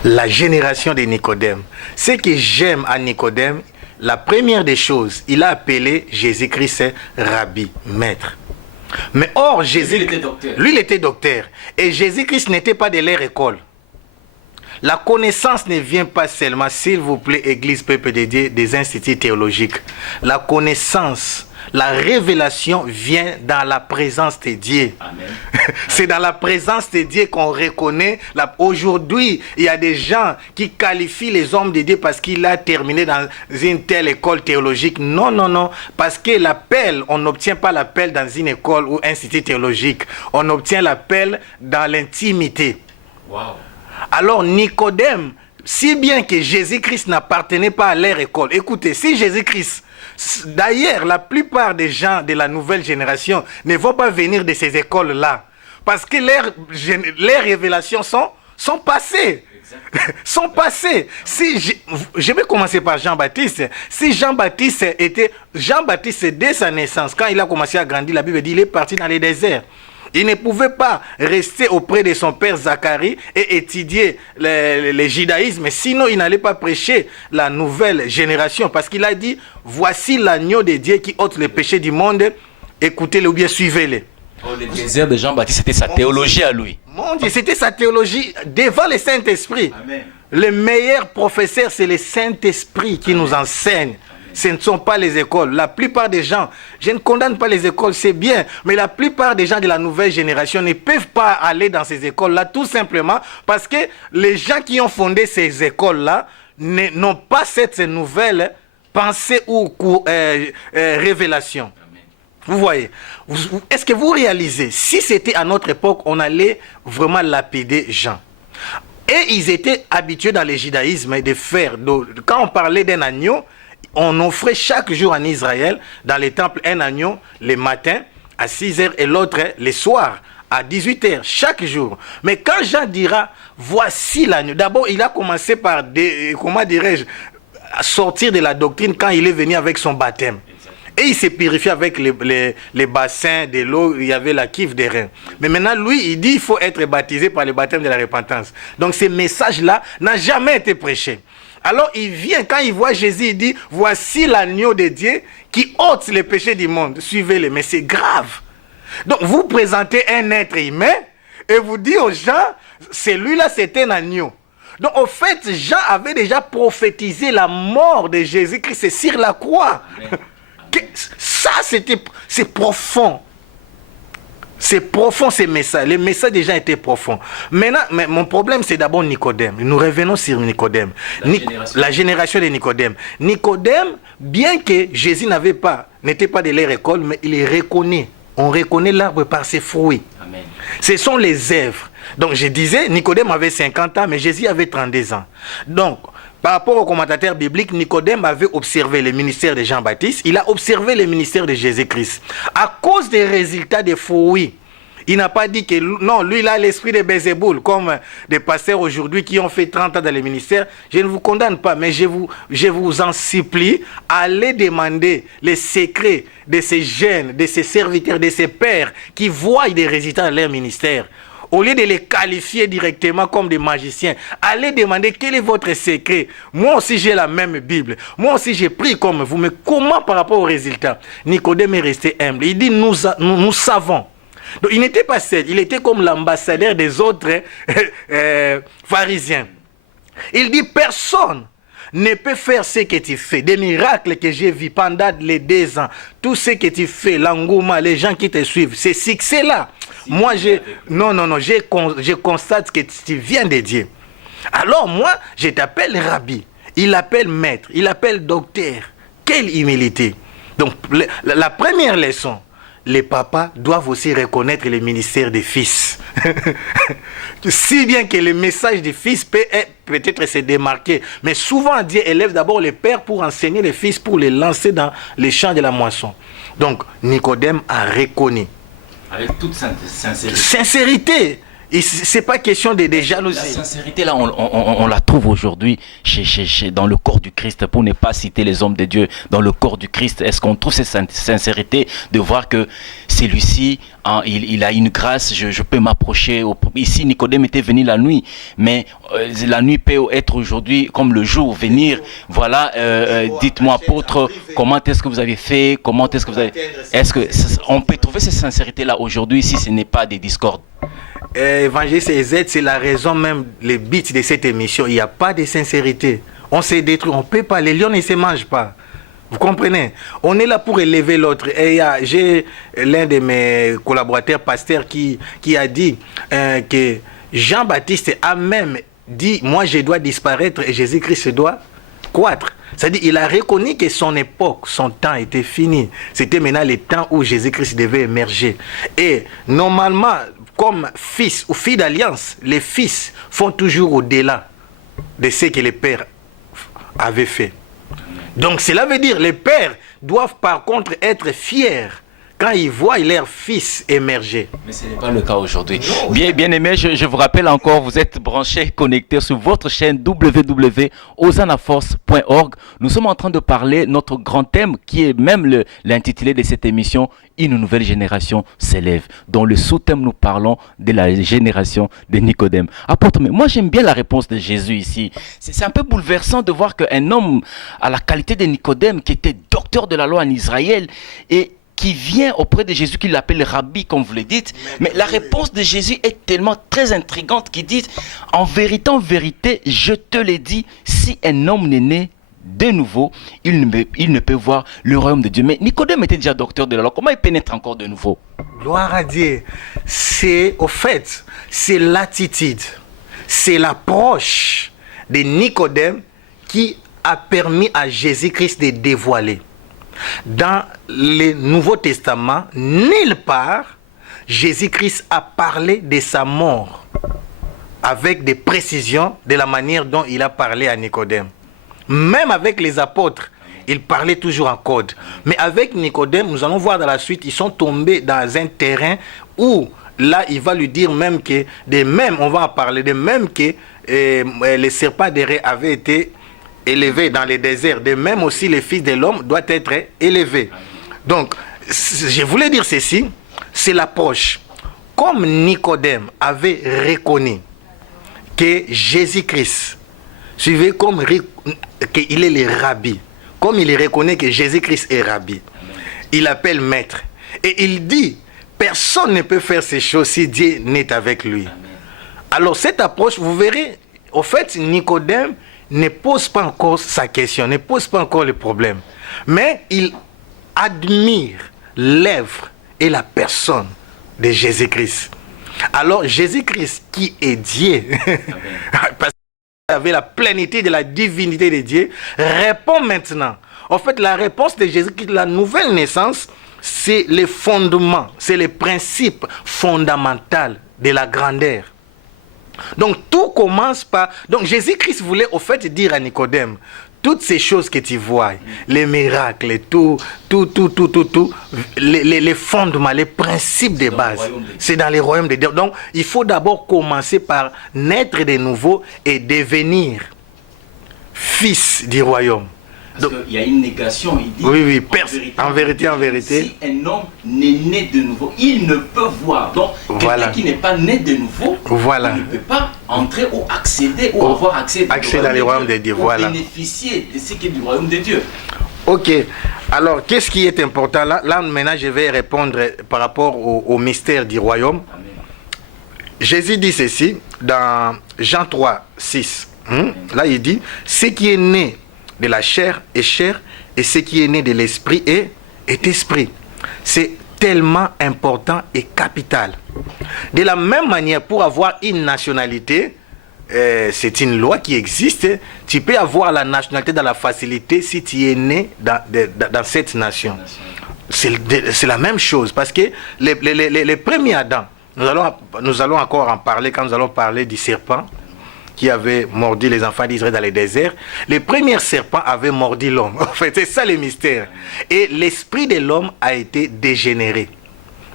La génération de Nicodème. Ce que j'aime à Nicodème, la première des choses, il a appelé Jésus-Christ Rabbi, maître. Mais or, lui, il était docteur. Et Jésus-Christ n'était pas de leur école. La connaissance ne vient pas seulement, s'il vous plaît, Église, peuple de Dieu, des instituts théologiques. La connaissance, la révélation vient dans la présence de Dieu. C'est dans la présence de Dieu qu'on reconnaît. Aujourd'hui, il y a des gens qui qualifient les hommes de Dieu parce qu'il a terminé dans une telle école théologique. Non, non, non. Parce que l'appel, on n'obtient pas l'appel dans une école ou institut théologique. On obtient l'appel dans l'intimité. Wow. Alors Nicodème, si bien que Jésus-Christ n'appartenait pas à leur école. Écoutez, si Jésus-Christ... D'ailleurs, la plupart des gens de la nouvelle génération ne vont pas venir de ces écoles-là. Parce que leurs révélations sont passées. Sont passées. Si je vais commencer par Jean-Baptiste. Si Jean-Baptiste, dès sa naissance, quand il a commencé à grandir, la Bible dit qu'il est parti dans les déserts. Il ne pouvait pas rester auprès de son père Zacharie et étudier le judaïsme, sinon il n'allait pas prêcher la nouvelle génération, parce qu'il a dit, voici l'agneau de Dieu qui ôte les péchés du monde, écoutez-le ou bien suivez-le. Oh, le désert de Jean-Baptiste, c'était sa théologie à lui. Mon Dieu, c'était sa théologie devant le Saint-Esprit. Amen. Le meilleur professeur, c'est le Saint-Esprit qui nous enseigne. Ce ne sont pas les écoles. La plupart des gens, je ne condamne pas les écoles, c'est bien, mais la plupart des gens de la nouvelle génération ne peuvent pas aller dans ces écoles-là, tout simplement parce que les gens qui ont fondé ces écoles-là n'ont pas cette nouvelle pensée ou révélation. Vous voyez, est-ce que vous réalisez, si c'était à notre époque, on allait vraiment lapider Jean. Et ils étaient habitués dans le judaïsme de faire, quand on parlait d'un agneau, on offrait chaque jour en Israël, dans les temples, un agneau le matin à 6h et l'autre le soir à 18h, chaque jour. Mais quand Jean dira, voici l'agneau, d'abord il a commencé par, comment dirais-je, sortir de la doctrine quand il est venu avec son baptême. Et il s'est purifié avec les bassins de l'eau, il y avait la cuve des reins. Mais maintenant, lui, il dit qu'il faut être baptisé par le baptême de la repentance. Donc ce message-là n'a jamais été prêché. Alors il vient, quand il voit Jésus, il dit, voici l'agneau de Dieu qui ôte les péchés du monde. Suivez-le, mais c'est grave. Donc vous présentez un être humain et vous dites aux gens, celui-là c'est un agneau. Donc au fait, Jean avait déjà prophétisé la mort de Jésus-Christ sur la croix. Ça c'est profond. C'est profond ces messages. Les messages déjà étaient profonds. Maintenant, mais mon problème, c'est d'abord Nicodème. Nous revenons sur Nicodème. La génération de Nicodème. Nicodème, bien que Jésus n'était pas de leur école, mais il est reconnu. On reconnaît l'arbre par ses fruits. Amen. Ce sont les œuvres. Donc je disais, Nicodème avait 50 ans, mais Jésus avait 32 ans. Donc, par rapport au commentateur biblique, Nicodème avait observé le ministère de Jean-Baptiste, il a observé le ministère de Jésus-Christ. À cause des résultats des fruits, il n'a pas dit que non, lui il a l'esprit de Bézéboul, comme des pasteurs aujourd'hui qui ont fait 30 ans dans le ministère. Je ne vous condamne pas, mais je vous en supplie, allez demander les secrets de ces jeunes, de ces serviteurs, de ces pères qui voient des résultats dans leur ministère. Au lieu de les qualifier directement comme des magiciens, allez demander quel est votre secret. Moi aussi j'ai la même Bible. Moi aussi j'ai pris comme vous. Mais comment par rapport aux résultats? Nicodème est resté humble. Il dit nous savons. Donc il n'était pas seul. Il était comme l'ambassadeur des autres pharisiens. Il dit personne ne peut faire ce que tu fais. Des miracles que j'ai vus pendant les 2 ans. Tout ce que tu fais, l'engouement, les gens qui te suivent, ces succès-là. Moi, je constate que tu viens de Dieu. Alors moi, je t'appelle Rabbi. Il l'appelle maître. Il l'appelle docteur. Quelle humilité. Donc, la première leçon, les papas doivent aussi reconnaître le ministère des fils. Si bien que le message des fils peut peut-être se démarquer. Mais souvent, Dieu élève d'abord les pères pour enseigner les fils, pour les lancer dans les champs de la moisson. Donc, Nicodème a reconnu. Avec toute sincérité. Sincérité. C'est pas question de jalousie. La sincérité, là, on la trouve aujourd'hui dans le corps du Christ, pour ne pas citer les hommes de Dieu. Dans le corps du Christ, est-ce qu'on trouve cette sincérité de voir que celui-ci, il a une grâce, je peux m'approcher. Ici, Nicodème était venu la nuit, mais la nuit peut être aujourd'hui comme le jour, venir. Voilà, dites-moi, apôtre, comment est-ce que vous avez fait? Comment est-ce que vous avez... Est-ce qu'on peut trouver cette sincérité-là aujourd'hui si ce n'est pas des discordes? Évangéliste EZ, c'est la raison même, le but de cette émission. Il n'y a pas de sincérité. On s'est détruit, on ne peut pas. Les lions ne se mangent pas. Vous comprenez? On est là pour élever l'autre. Et j'ai l'un de mes collaborateurs pasteurs qui a dit que Jean-Baptiste a même dit, moi je dois disparaître et Jésus-Christ doit croître. C'est-à-dire il a reconnu que son époque, son temps était fini. C'était maintenant le temps où Jésus-Christ devait émerger. Et normalement, comme fils ou fille d'alliance, les fils font toujours au-delà de ce que les pères avaient fait. Donc cela veut dire que les pères doivent par contre être fiers quand ils voient leur fils émerger. Mais ce n'est pas le cas aujourd'hui. Bien aimé, je vous rappelle encore, vous êtes branchés, connectés sur votre chaîne www.osanaforce.org. Nous sommes en train de parler notre grand thème qui est même l'intitulé de cette émission, une nouvelle génération s'élève. Dans le sous-thème, nous parlons de la génération de Nicodème. Apôtre, mais moi j'aime bien la réponse de Jésus ici. C'est un peu bouleversant de voir qu'un homme à la qualité de Nicodème, qui était docteur de la loi en Israël, et qui vient auprès de Jésus, qui l'appelle Rabbi, comme vous le dites. Mais la réponse de Jésus est tellement très intrigante qu'il dit, en vérité, je te l'ai dit, si un homme n'est né de nouveau, il ne peut voir le royaume de Dieu. Mais Nicodème était déjà docteur de la loi. Comment il pénètre encore de nouveau? Gloire à Dieu. C'est l'attitude, c'est l'approche de Nicodème qui a permis à Jésus-Christ de dévoiler. Dans le Nouveau Testament, nulle part, Jésus-Christ a parlé de sa mort avec des précisions de la manière dont il a parlé à Nicodème. Même avec les apôtres, il parlait toujours en code. Mais avec Nicodème, nous allons voir dans la suite, ils sont tombés dans un terrain où, là, il va lui dire même que, de même, on va en parler, de même que les serpents d'Éré avaient été élevé dans les déserts, de même aussi les fils de l'homme doivent être élevés. Donc, je voulais dire ceci, c'est l'approche. Comme Nicodème avait reconnu que Jésus-Christ, suivez comme qu'il est le rabbi, comme il reconnaît que Jésus-Christ est rabbi, il appelle maître. Et il dit, personne ne peut faire ces choses si Dieu n'est avec lui. Alors cette approche, vous verrez, au fait, Nicodème ne pose pas encore sa question, ne pose pas encore le problème. Mais il admire l'œuvre et la personne de Jésus-Christ. Alors Jésus-Christ qui est Dieu, parce qu'il avait la plénitude de la divinité de Dieu, répond maintenant. En fait, la réponse de Jésus-Christ, la nouvelle naissance, c'est les fondements, c'est les principes fondamentaux de la grandeur. Donc tout commence par... Donc Jésus-Christ voulait au fait dire à Nicodème, toutes ces choses que tu vois, les miracles, tout, les fondements, les principes de base, c'est dans les royaumes de Dieu. Donc il faut d'abord commencer par naître de nouveau et devenir fils du royaume. Parce qu'il y a une négation, il dit, oui, en vérité, si un homme n'est né de nouveau, il ne peut voir. Donc, quelqu'un qui n'est pas né de nouveau, il ne peut pas entrer ou accéder ou avoir accès dans les royaumes de Dieu. Voilà. Bénéficier de ce qui est du royaume de Dieu. Ok. Alors, qu'est-ce qui est important là? Là, maintenant, je vais répondre par rapport au mystère du royaume. Amen. Jésus dit ceci dans Jean 3, 6. Là, il dit, ce qui est né de la chair est chair, et ce qui est né de l'esprit est esprit. C'est tellement important et capital. De la même manière, pour avoir une nationalité, c'est une loi qui existe. Tu peux avoir la nationalité dans la facilité si tu es né dans cette nation. C'est la même chose, parce que les premiers Adam, nous allons encore en parler quand nous allons parler du serpent qui avait mordu les enfants d'Israël dans les déserts. Les premiers serpents avaient mordu l'homme. En fait, c'est ça le mystère. Et l'esprit de l'homme a été dégénéré.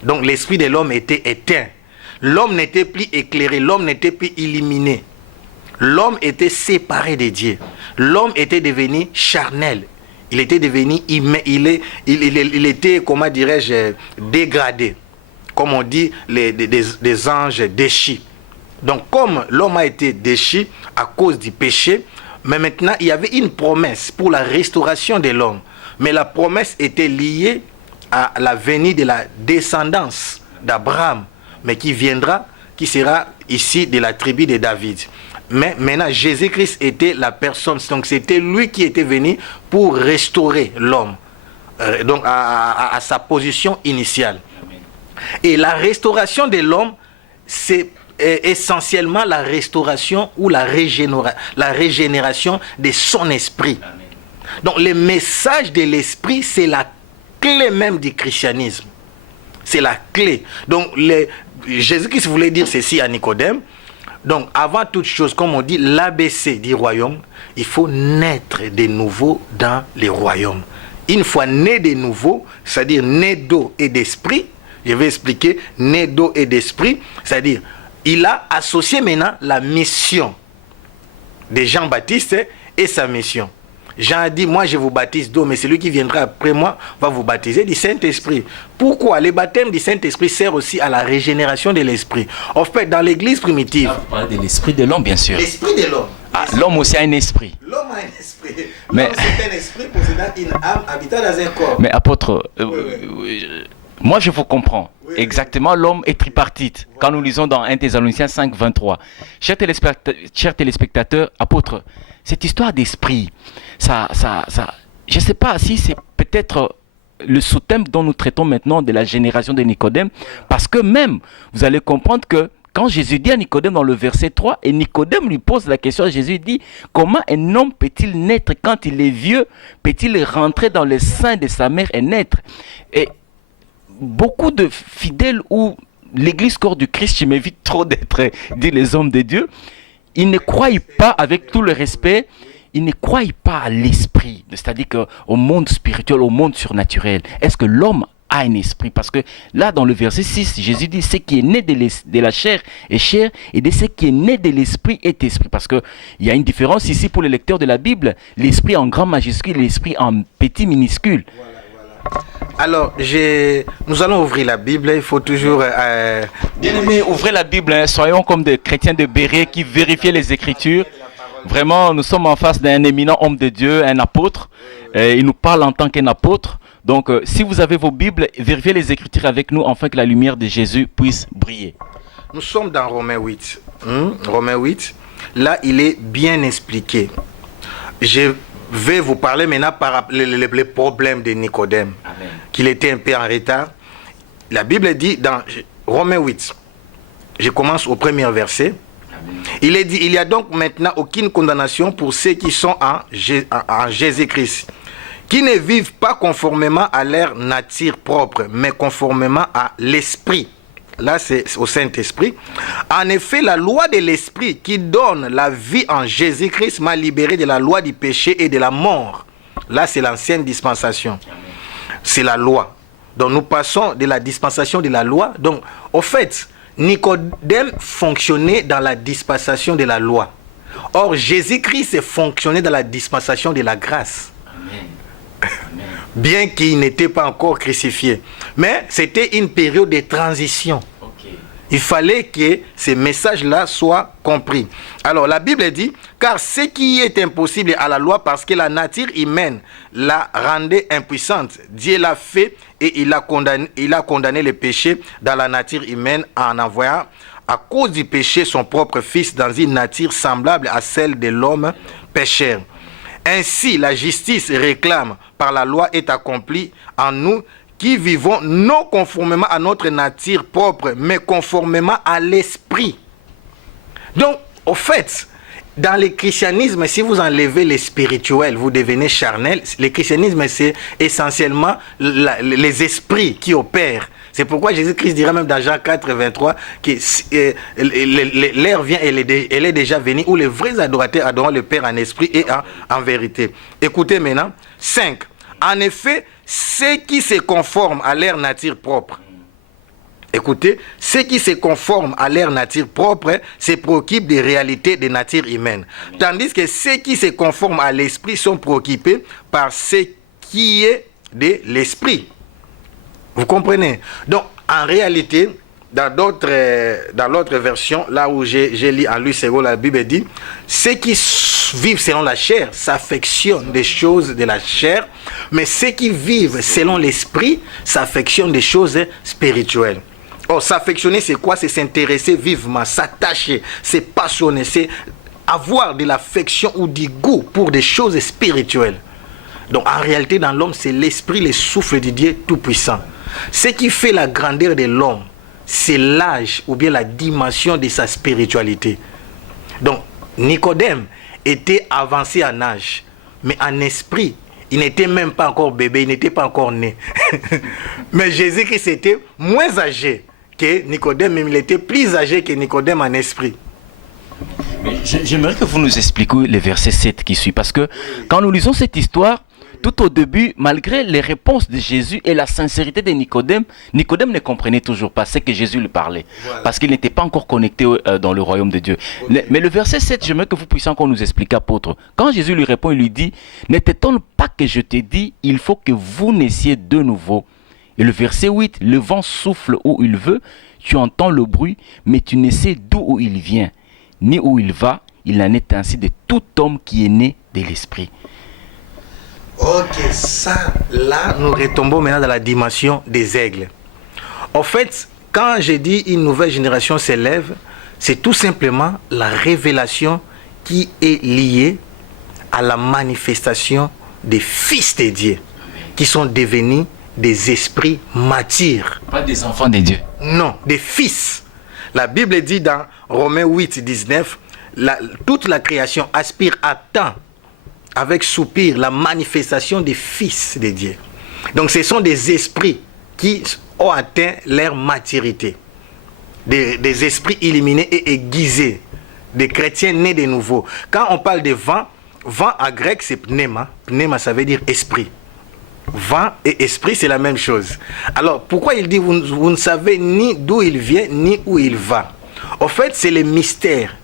Donc l'esprit de l'homme était éteint. L'homme n'était plus éclairé, l'homme n'était plus illuminé. L'homme était séparé de Dieu. L'homme était devenu charnel. Il était devenu il était, comment dirais-je, dégradé. Comme on dit, des anges déchus. Donc, comme l'homme a été déchu à cause du péché, mais maintenant, il y avait une promesse pour la restauration de l'homme. Mais la promesse était liée à la venue de la descendance d'Abraham, mais qui viendra, qui sera ici de la tribu de David. Mais maintenant, Jésus-Christ était la personne, donc c'était lui qui était venu pour restaurer l'homme, donc à sa position initiale. Et la restauration de l'homme, c'est essentiellement la restauration ou la régénération de son esprit. Amen. Donc le message de l'esprit, c'est la clé même du christianisme. C'est la clé. Donc Jésus-Christ voulait dire ceci à Nicodème. Donc avant toute chose, comme on dit, l'ABC du royaume, il faut naître de nouveau dans les royaumes. Une fois né de nouveau, c'est-à-dire né d'eau et d'esprit, je vais expliquer, né d'eau et d'esprit, c'est-à-dire il a associé maintenant la mission de Jean-Baptiste et sa mission. Jean a dit, moi je vous baptise d'eau, mais celui qui viendra après moi va vous baptiser du Saint-Esprit. Pourquoi? Le baptême du Saint-Esprit sert aussi à la régénération de l'esprit. En fait, dans l'église primitive... Là, vous parlez de l'esprit de l'homme, bien sûr. L'esprit de l'homme. Ah, l'homme aussi a un esprit. L'homme a un esprit. Mais... c'est un esprit possédant une âme habitant dans un corps. Mais apôtre... moi, je vous comprends. Oui, exactement, l'homme est tripartite. Voilà. Quand nous lisons dans 1 Thessaloniciens 5, 23. Chers téléspectateurs, apôtres, cette histoire d'esprit, je ne sais pas si c'est peut-être le sous-thème dont nous traitons maintenant de la génération de Nicodème, parce que même, vous allez comprendre que quand Jésus dit à Nicodème dans le verset 3, et Nicodème lui pose la question, Jésus dit, comment un homme peut-il naître quand il est vieux? Peut-il rentrer dans le sein de sa mère et naître? Et beaucoup de fidèles ou l'église corps du Christ, je m'évite trop d'être dit les hommes de Dieu, ils ne croient pas, avec tout le respect, ils ne croient pas à l'esprit, c'est-à-dire au monde spirituel, au monde surnaturel. Est-ce que l'homme a un esprit? Parce que là, dans le verset 6, Jésus dit, ce qui est né de la chair est chair, et de ce qui est né de l'esprit est esprit. Parce qu'il y a une différence ici pour les lecteurs de la Bible, l'esprit en grand majuscule, l'esprit en petit minuscule. Alors, nous allons ouvrir la Bible, il faut toujours... Bien aimé, ouvrez la Bible, hein. Soyons comme des chrétiens de Béret qui vérifient les Écritures. Vraiment, nous sommes en face d'un éminent homme de Dieu, un apôtre. Il nous parle en tant qu'un apôtre. Donc, si vous avez vos Bibles, vérifiez les Écritures avec nous afin que la lumière de Jésus puisse briller. Nous sommes dans Romains 8. Romains 8, là, il est bien expliqué. Je vais vous parler maintenant par les problèmes de Nicodème, qu'il était un peu en retard. La Bible dit dans Romains 8. Je commence au premier verset. Il est dit, il n'y a donc maintenant aucune condamnation pour ceux qui sont en Jésus-Christ, qui ne vivent pas conformément à leur nature propre, mais conformément à l'Esprit. Là, c'est au Saint-Esprit. En effet, la loi de l'Esprit qui donne la vie en Jésus-Christ m'a libéré de la loi du péché et de la mort. Là, c'est l'ancienne dispensation. C'est la loi. Donc, nous passons de la dispensation de la loi. Donc, au fait, Nicodème fonctionnait dans la dispensation de la loi. Or, Jésus-Christ fonctionnait dans la dispensation de la grâce. Amen. Amen. Bien qu'il n'était pas encore crucifié. Mais c'était une période de transition. Okay. Il fallait que ces messages-là soient compris. Alors, la Bible dit, car ce qui est impossible à la loi, parce que la nature humaine la rendait impuissante, Dieu l'a fait et il a condamné le péché dans la nature humaine en envoyant à cause du péché son propre fils dans une nature semblable à celle de l'homme pécheur. Ainsi, la justice réclame par la loi est accomplie en nous qui vivons non conformément à notre nature propre, mais conformément à l'esprit. Donc, au fait, dans le christianisme, si vous enlevez les spirituels, vous devenez charnel. Le christianisme, c'est essentiellement les esprits qui opèrent. C'est pourquoi Jésus-Christ dira même dans Jean 4, 23 que l'heure vient, elle est déjà venue, où les vrais adorateurs adorent le Père en esprit et en vérité. Écoutez maintenant. 5. En effet, ceux qui se conforment à leur nature propre. Écoutez, ceux qui se conforment à leur nature propre se préoccupent des réalités de nature humaine. Tandis que ceux qui se conforment à l'esprit sont préoccupés par ce qui est de l'esprit. Vous comprenez? Donc, en réalité, dans l'autre version, là où j'ai lu en Louis II, la Bible dit, ceux qui vivent selon la chair s'affectionnent des choses de la chair, mais ceux qui vivent selon l'esprit s'affectionnent des choses spirituelles. Or, s'affectionner, c'est quoi? C'est s'intéresser vivement, s'attacher, c'est passionner, c'est avoir de l'affection ou du goût pour des choses spirituelles. Donc, en réalité, dans l'homme, c'est l'esprit, le souffle de Dieu Tout-Puissant. Ce qui fait la grandeur de l'homme, c'est l'âge ou bien la dimension de sa spiritualité. Donc, Nicodème était avancé en âge, mais en esprit, il n'était même pas encore bébé, il n'était pas encore né. Mais Jésus-Christ était moins âgé que Nicodème, même il était plus âgé que Nicodème en esprit. J'aimerais que vous nous expliquiez le verset 7 qui suit, parce que quand nous lisons cette histoire, tout au début, malgré les réponses de Jésus et la sincérité de Nicodème, Nicodème ne comprenait toujours pas ce que Jésus lui parlait. Voilà. Parce qu'il n'était pas encore connecté dans le royaume de Dieu. Okay. Mais le verset 7, j'aimerais que vous puissiez encore nous expliquer, apôtre. Quand Jésus lui répond, il lui dit, « Ne t'étonne pas que je t'ai dit, il faut que vous naissiez de nouveau. » Et le verset 8, « Le vent souffle où il veut, tu entends le bruit, mais tu ne sais d'où il vient, ni où il va. Il en est ainsi de tout homme qui est né de l'esprit. » Ok, ça, là, nous retombons maintenant dans la dimension des aigles. En fait, quand j'ai dit une nouvelle génération s'élève, c'est tout simplement la révélation qui est liée à la manifestation des fils de Dieu, qui sont devenus des esprits matures. Pas des enfants de Dieu. Non, des fils. La Bible dit dans Romains 8, 19, toute la création aspire à temps, avec soupir, la manifestation des fils de Dieu. Donc ce sont des esprits qui ont atteint leur maturité. Des esprits illuminés et aiguisés. Des chrétiens nés de nouveau. Quand on parle de vent, vent en grec c'est pneuma. Pneuma ça veut dire esprit. Vent et esprit c'est la même chose. Alors pourquoi il dit vous ne savez ni d'où il vient ni où il va? En fait c'est le mystère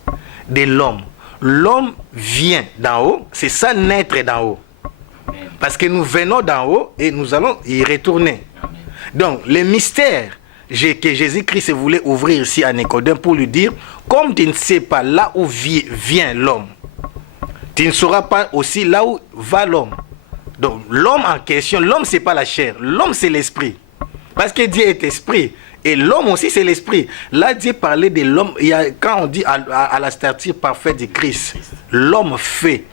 de l'homme. L'homme vient d'en haut, c'est ça naître d'en haut. Parce que nous venons d'en haut et nous allons y retourner. Donc, le mystère que Jésus-Christ voulait ouvrir ici à Nicodème pour lui dire, comme tu ne sais pas là où vient l'homme, tu ne sauras pas aussi là où va l'homme. Donc, l'homme en question, l'homme c'est pas la chair, l'homme c'est l'esprit. Parce que Dieu est esprit. Et l'homme aussi, c'est l'esprit. Là, Dieu parlait de l'homme. Quand on dit à la stature parfaite de Christ, l'homme fait.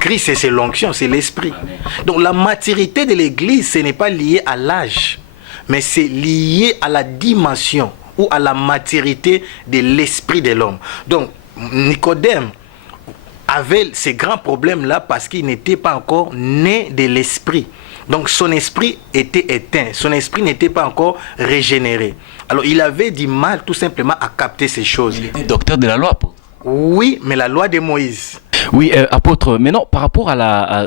Christ, c'est l'onction, c'est l'esprit. Donc, la maturité de l'Église, ce n'est pas lié à l'âge. mais c'est lié à la dimension ou à la maturité de l'esprit de l'homme. Donc, Nicodème avait ces grands problèmes-là parce qu'il n'était pas encore né de l'esprit. Donc son esprit était éteint, son esprit n'était pas encore régénéré. Alors il avait du mal tout simplement à capter ces choses. Il était docteur de la loi, apôtre. Oui, mais la loi de Moïse. Oui, apôtre, maintenant par rapport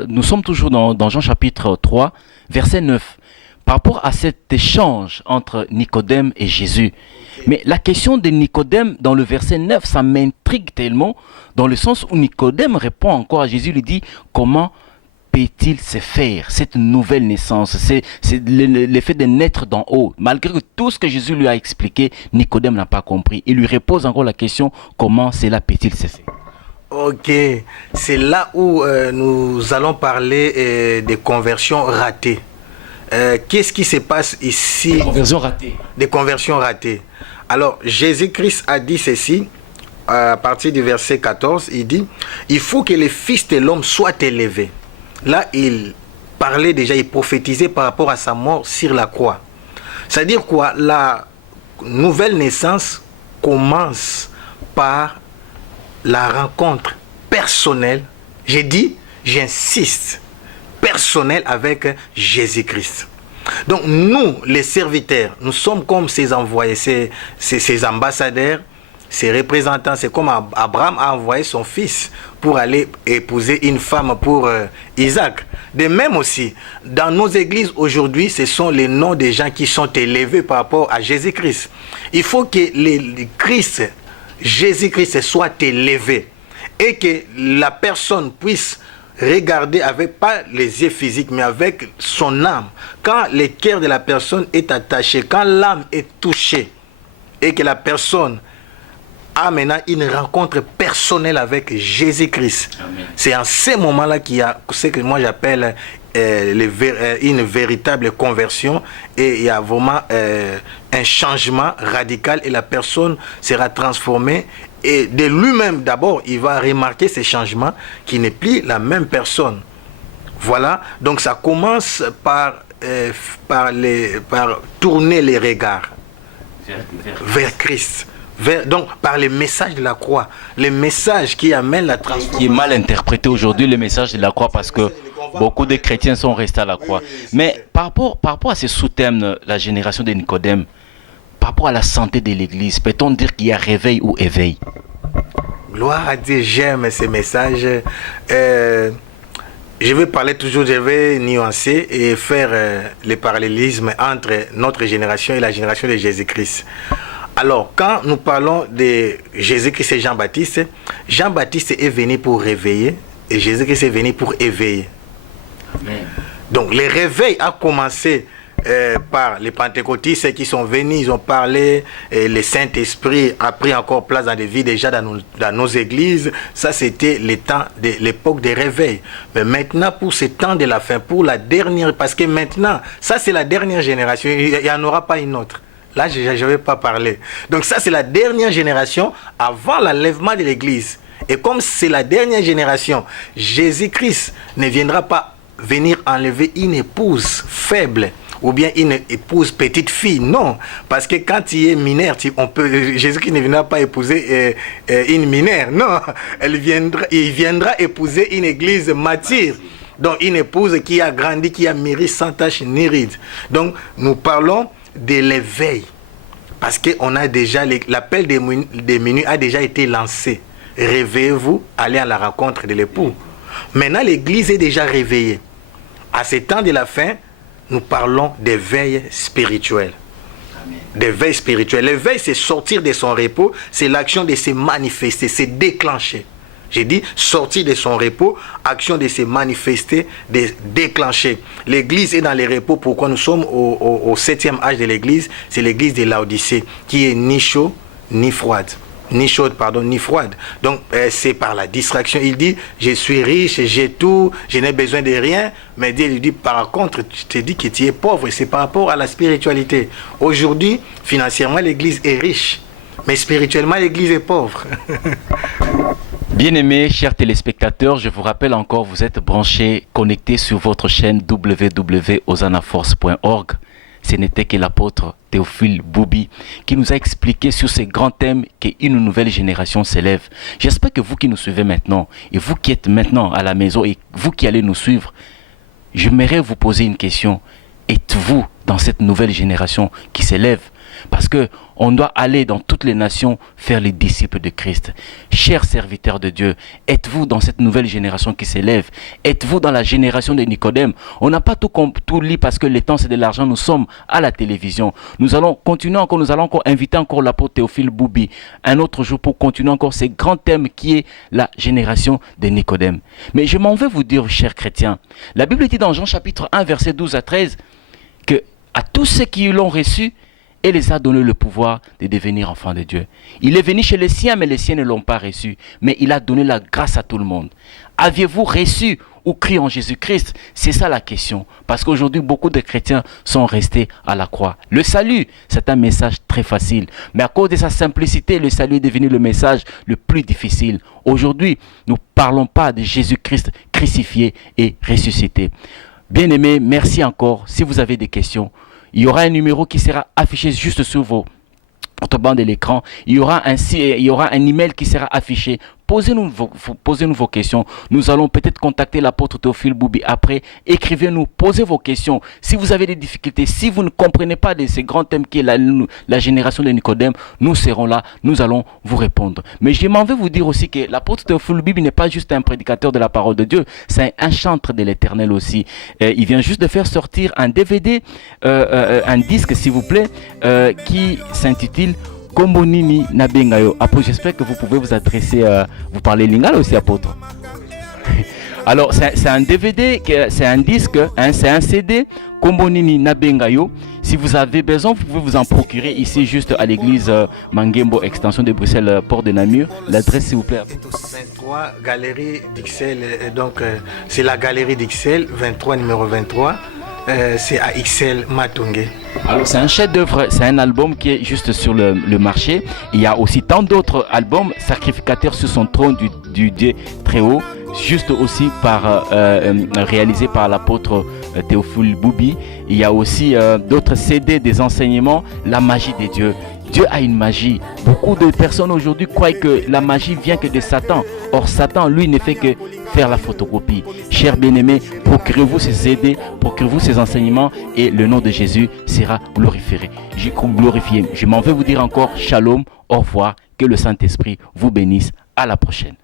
nous sommes toujours dans Jean chapitre 3, verset 9. Par rapport à cet échange entre Nicodème et Jésus. Mais la question de Nicodème dans le verset 9, ça m'intrigue tellement, dans le sens où Nicodème répond encore à Jésus, lui dit, comment peut-il se faire cette nouvelle naissance? C'est l'effet de naître d'en haut. Malgré que tout ce que Jésus lui a expliqué, Nicodème n'a pas compris. Il lui repose encore la question, comment cela peut-il se faire? Ok, c'est là où nous allons parler des conversions ratées. Qu'est-ce qui se passe ici? Des conversions ratées. Des conversions ratées. Alors, Jésus-Christ a dit ceci, à partir du verset 14, il dit, il faut que le Fils de l'homme soit élevé. Là, il parlait déjà, il prophétisait par rapport à sa mort sur la croix. C'est-à-dire quoi? La nouvelle naissance commence par la rencontre personnelle, j'ai dit, j'insiste, personnelle avec Jésus-Christ. Donc nous, les serviteurs, nous sommes comme ces envoyés, ces ambassadeurs, ces représentants. C'est comme Abraham a envoyé son fils pour aller épouser une femme pour Isaac. De même aussi, dans nos églises aujourd'hui, ce sont les noms des gens qui sont élevés par rapport à Jésus-Christ. Il faut que Jésus-Christ soit élevé et que la personne puisse regarder avec, pas les yeux physiques, mais avec son âme. Quand le cœur de la personne est attaché, quand l'âme est touchée, et que la personne a maintenant une rencontre personnelle avec Jésus-Christ. C'est en ces moments-là qu'il y a ce que moi j'appelle une véritable conversion, et il y a vraiment un changement radical et la personne sera transformée. Et de lui-même, d'abord, il va remarquer ces changements qui n'est plus la même personne. Voilà, donc ça commence par tourner les regards vers Christ. Donc par les messages de la croix, les messages qui amènent la transformation. Qui est mal interprété aujourd'hui, le message de la croix, parce que beaucoup de chrétiens sont restés à la croix. Mais par rapport à ce sous-thème, la génération de Nicodème, par rapport à la santé de l'Église, peut-on dire qu'il y a réveil ou éveil? Gloire à Dieu, j'aime ces messages. Je vais parler toujours, je vais nuancer et faire le parallélisme entre notre génération et la génération de Jésus-Christ. Alors, quand nous parlons de Jésus-Christ et Jean-Baptiste, Jean-Baptiste est venu pour réveiller et Jésus-Christ est venu pour éveiller. Amen. Donc, le réveil a commencé par les pentecôtistes qui sont venus, ils ont parlé, et le Saint-Esprit a pris encore place dans des vies déjà dans nos églises. Ça, c'était l'époque des réveils. Mais maintenant, pour ce temps de la fin, pour la dernière, parce que maintenant, ça c'est la dernière génération, il n'y en aura pas une autre. Là, je ne vais pas parler. Donc ça, c'est la dernière génération avant l'enlèvement de l'Église. Et comme c'est la dernière génération, Jésus-Christ ne viendra pas venir enlever une épouse faible ou bien une épouse petite fille. Non, parce que quand il est mineur, Jésus-Christ ne viendra pas épouser une mineure. Non, il viendra épouser une église mature. Donc une épouse qui a grandi, qui a mûri sans tache ni ride. Donc nous parlons de l'éveil, parce qu'on a déjà l'appel des minuit a déjà été lancé. Réveillez-vous, allez à la rencontre de l'époux. Maintenant l'église est déjà réveillée. À ce temps de la fin, nous parlons d'éveil spirituel. D'éveil spirituel. L'éveil, c'est sortir de son repos, c'est l'action de se manifester, c'est déclencher. J'ai dit sortir de son repos, action de se manifester, de déclencher. L'église est dans les repos. Pourquoi nous sommes au 7e âge de l'église? C'est l'église de Laodicée, qui est ni chaud ni froide. Ni chaude, pardon, ni froide. Donc, c'est par la distraction. Il dit, je suis riche, j'ai tout, je n'ai besoin de rien. Mais Dieu lui dit, par contre, je te dis que tu es pauvre. Et c'est par rapport à la spiritualité. Aujourd'hui, financièrement, l'église est riche. Mais spirituellement, l'église est pauvre. Bien-aimés, chers téléspectateurs, je vous rappelle encore, vous êtes branchés, connectés sur votre chaîne www.osanaforce.org. ce n'était que l'apôtre Théophile Boubi qui nous a expliqué sur ces grands thèmes qu'une nouvelle génération s'élève. J'espère que vous qui nous suivez maintenant, et vous qui êtes maintenant à la maison, et vous qui allez nous suivre, j'aimerais vous poser une question. Êtes-vous dans cette nouvelle génération qui s'élève? Parce que on doit aller dans toutes les nations faire les disciples de Christ. Chers serviteurs de Dieu, êtes-vous dans cette nouvelle génération qui s'élève? Êtes-vous dans la génération de Nicodème? On n'a pas tout lu parce que le temps c'est de l'argent. Nous sommes à la télévision. Nous allons continuer encore, nous allons encore inviter encore l'apôtre Théophile Boubi un autre jour pour continuer encore ces grands thèmes qui est la génération de Nicodème. Mais je m'en vais vous dire, chers chrétiens, la Bible dit dans Jean chapitre 1 verset 12 à 13 que à tous ceux qui l'ont reçu, et les a donné le pouvoir de devenir enfants de Dieu. Il est venu chez les siens, mais les siens ne l'ont pas reçu. Mais il a donné la grâce à tout le monde. Aviez-vous reçu ou cru en Jésus-Christ? C'est ça la question. Parce qu'aujourd'hui, beaucoup de chrétiens sont restés à la croix. Le salut, c'est un message très facile. Mais à cause de sa simplicité, le salut est devenu le message le plus difficile. Aujourd'hui, nous ne parlons pas de Jésus-Christ crucifié et ressuscité. Bien-aimés, merci encore. Si vous avez des questions, il y aura un numéro qui sera affiché juste sur votre banc de l'écran. Il y aura un email qui sera affiché. Posez-nous vos questions. Nous allons peut-être contacter l'apôtre Théophile Boubi après. Écrivez-nous, posez vos questions. Si vous avez des difficultés, si vous ne comprenez pas de ces grands thèmes qui est la génération de Nicodème, nous serons là, nous allons vous répondre. Mais je m'en vais vous dire aussi que l'apôtre Théophile Boubi n'est pas juste un prédicateur de la parole de Dieu, c'est un chantre de l'Éternel aussi. Il vient juste de faire sortir un DVD, un disque s'il vous plaît, qui s'intitule Kombo Nini Nabengayo. Apôtre, j'espère que vous pouvez vous adresser, vous parlez lingala aussi, apôtre. Alors, c'est un DVD, c'est un disque, c'est un CD, Kombo Nini Nabengayo. Si vous avez besoin, vous pouvez vous en procurer ici, juste à l'église Mangembo, extension de Bruxelles, port de Namur. L'adresse, s'il vous plaît. 23, Galerie d'Ixelles. Donc, c'est la Galerie d'Ixelles, 23, numéro 23. C'est à XL Matungé. Alors c'est un chef-d'œuvre, c'est un album qui est juste sur le marché. Il y a aussi tant d'autres albums, Sacrificateur sur son trône du Dieu très haut, juste aussi réalisé par l'apôtre Théophile Boubi. Il y a aussi d'autres CD, des enseignements, la magie des dieux. Dieu a une magie. Beaucoup de personnes aujourd'hui croient que la magie vient que de Satan. Or, Satan, lui, ne fait que faire la photocopie. Chers bien-aimés, procurez-vous ces CD, procurez-vous ces enseignements et le nom de Jésus sera glorifié. Je m'en vais vous dire encore shalom, au revoir, que le Saint-Esprit vous bénisse. À la prochaine.